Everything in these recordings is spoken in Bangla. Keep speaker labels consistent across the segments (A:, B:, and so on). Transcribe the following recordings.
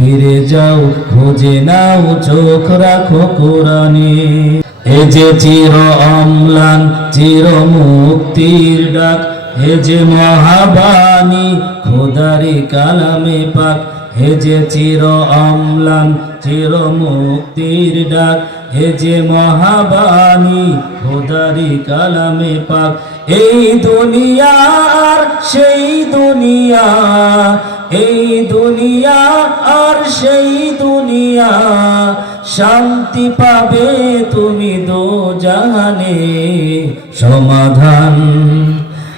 A: ফিরে যাও, খুঁজে নাও, চোখ রাখো কোরআনে। এ যে চির অম্লান, চির মুক্তির ডাক হে যে মহাবাণী, খোদারি কালামে পাক হে যে চির অম্লান, চির মুক্তির ডাক হে যে মহাবাণী, খোদারি কালামে পাক। এই দুনিয়ার, সেই দুনিয়া এই দুনিয়া আর সেই দুনিয়া শান্তি পাবে তুমি দো জাহানে সমাধান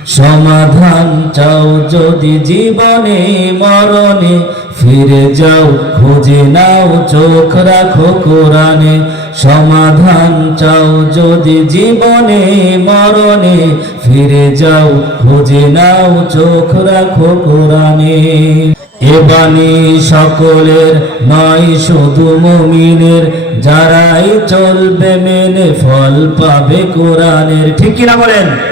A: সমাধান চাও যদি জীবনে, মরণে। ফিরে যাও, খুঁজে নাও, চোখ রাখো কোরআনে। সমাধান চাও যদি জীবনে, মরণে, ফিরে যাও, খুঁজে নাও, চোখ রাখো কোরআনে। এ বাণী সকলের নয়, শুধু মমিনের, যারাই চলবে মেনে ফল পাবে কোরআনের। ঠিক কিনা বলেন?